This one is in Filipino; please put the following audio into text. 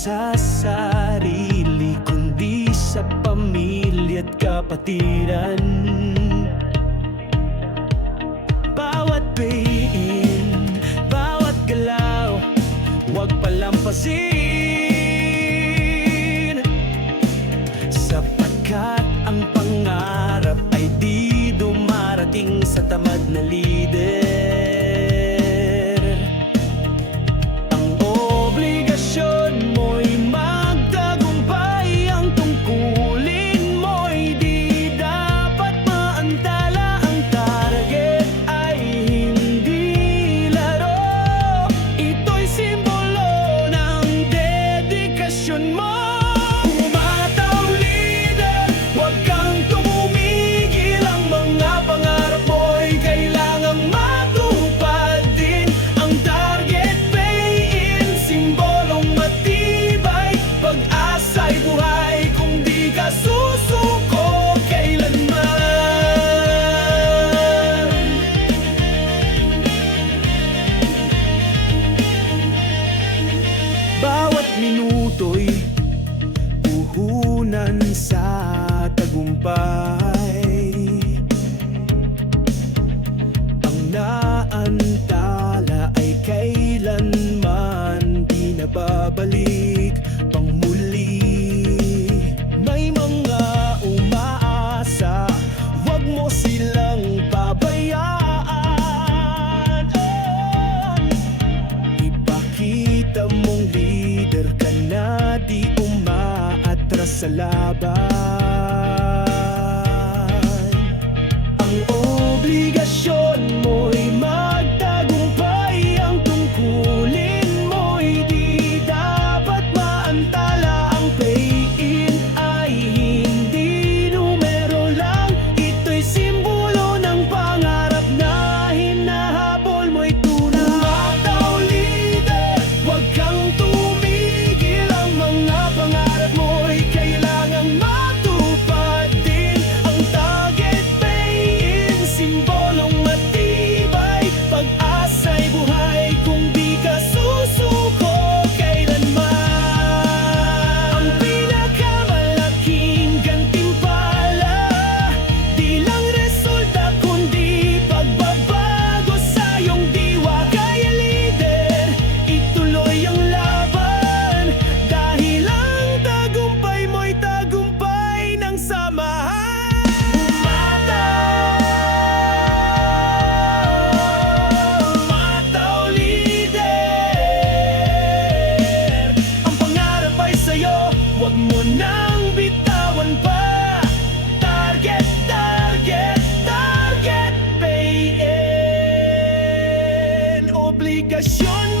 sa sarili kundi sa pamilya't kapatiran. Bawat pain, bawat galaw, huwag palampasin. Sapagkat ang pangarap ay di dumarating sa tamad na liwan Bawat minuto'y puhunan sa tagumpay. sa laban 你不爱 obsesión